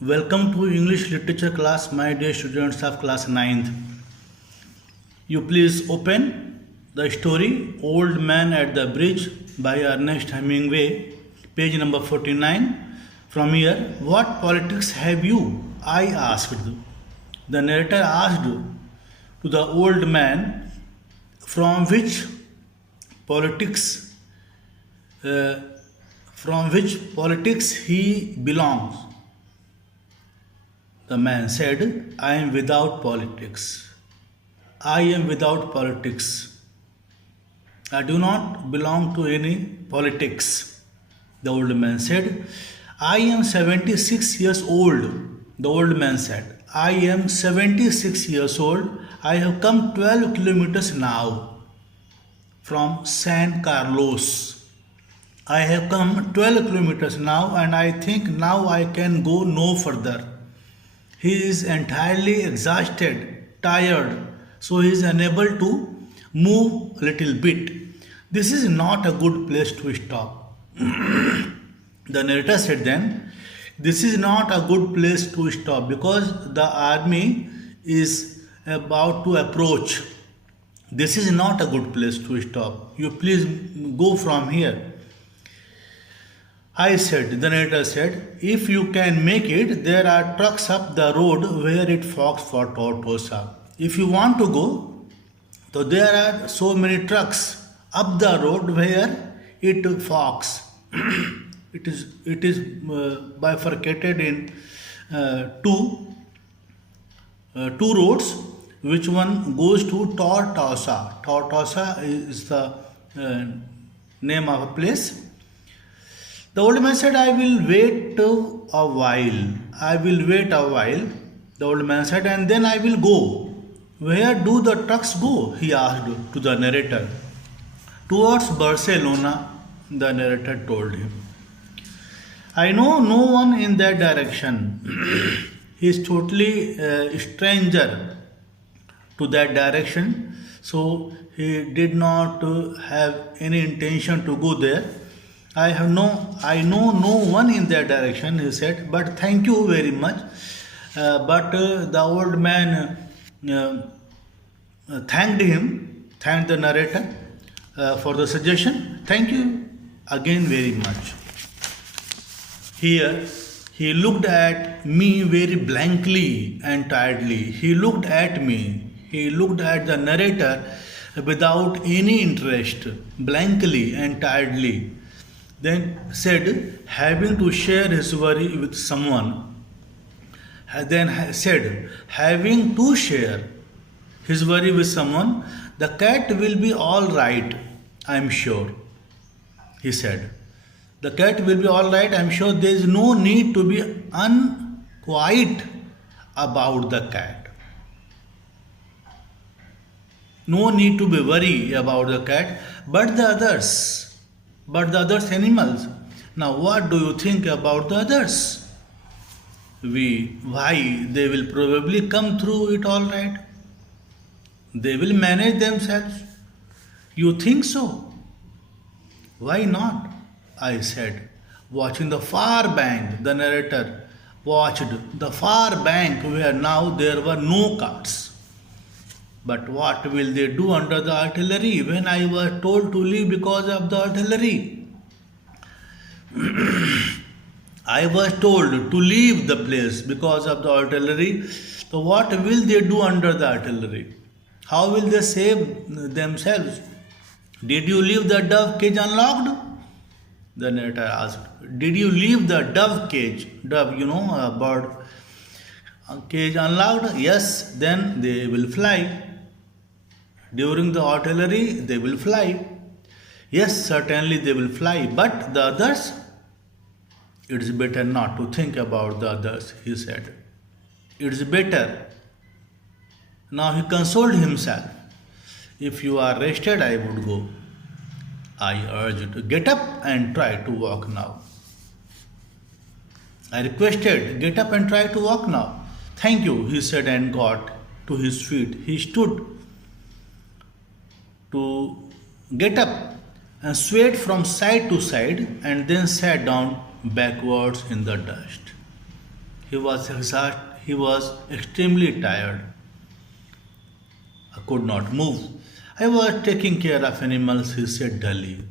Welcome to English literature class, my dear students of class ninth. You please open the story Old Man at the Bridge by Ernest Hemingway, page number 49. From here, what politics have you? I asked. The narrator asked to the old man from which politics uh, he belongs. The man said, I am without politics. I am without politics. I do not belong to any politics. The old man said, I am 76 years old. The old man said, I am 76 years old. I have come 12 kilometers now from San Carlos. I have come 12 kilometers now and I think now I can go no further. He is entirely exhausted, tired, so he is unable to move a little bit. This is not a good place to stop. The narrator said then, this is not a good place to stop because the army is about to approach. This is not a good place to stop. You please go from here. I said, the narrator said, if you can make it, there are trucks up the road where it forks for Tortosa. If you want to go, so there are so many trucks up the road where it forks. it is bifurcated in two roads, which one goes to Tortosa. Tortosa is the name of a place. The old man said, I will wait a while. I will wait a while. The old man said, and then I will go. Where do the trucks go? He asked to the narrator. Towards Barcelona, the narrator told him. I know no one in that direction. He is totally a stranger to that direction. So he did not have any intention to go there. I know no one in that direction, he said, but thank you very much. But the old man thanked the narrator for the suggestion. Thank you again very much. Here, he looked at me very blankly and tiredly. He looked at me. He looked at the narrator without any interest, blankly and tiredly. Then said, having to share his worry with someone. Then said, having to share his worry with someone, the cat will be all right, I am sure. He said, the cat will be all right, I am sure. There is no need to be unquiet about the cat. No need to be worried about the cat, but the other animals. Now, what do you think about the others? Why? They will probably come through it all right. They will manage themselves. You think so? Why not? I said, watching the far bank. The narrator watched the far bank where now there were no carts. But what will they do under the artillery when I was told to leave because of the artillery? I was told to leave the place because of the artillery. So what will they do under the artillery? How will they save themselves? Did you leave the dove cage unlocked? The narrator asked. Did you leave the dove cage? Dove, a bird cage unlocked? Yes, then they will fly. During the artillery, they will fly. Yes, certainly they will fly. But the others? It's better not to think about the others, he said. It's better. Now he consoled himself. If you are rested, I would go. I urged, get up and try to walk now. I requested, get up and try to walk now. Thank you, he said and got to his feet. He stood to get up and swayed from side to side and then sat down backwards in the dust. He was exhausted. He was extremely tired. I could not move. I was taking care of animals, he said dully.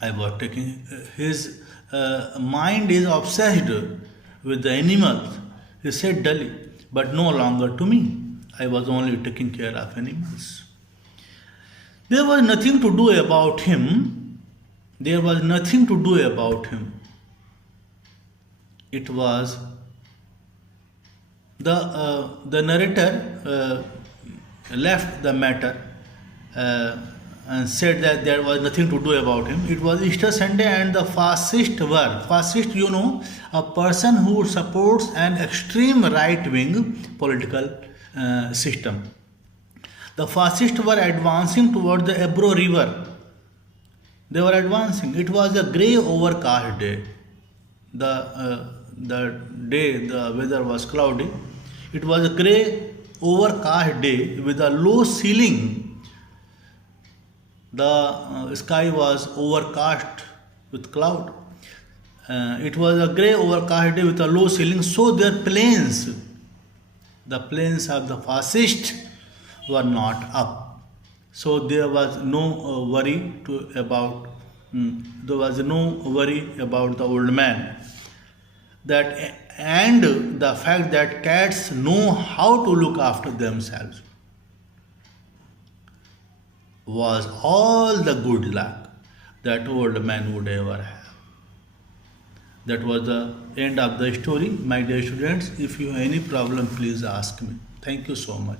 I was taking his mind is obsessed with the animals, he said dully, but no longer to me. I was only taking care of animals. There was nothing to do about him. There was nothing to do about him. It was the narrator left the matter and said that there was nothing to do about him. It was Easter Sunday and the fascists were. Fascist, you know, a person who supports an extreme right wing political system. The fascists were advancing toward the Ebro River. They were advancing. It was a grey overcast day. The day the weather was cloudy. It was a grey overcast day with a low ceiling. The sky was overcast with cloud. It was a grey overcast day with a low ceiling. So their planes, the planes of the fascists, were not up. So there was no worry about. There was no worry about the old man. That and the fact that cats know how to look after themselves was all the good luck that old man would ever have. That was the end of the story. My dear students, if you have any problem, please ask me. Thank you so much.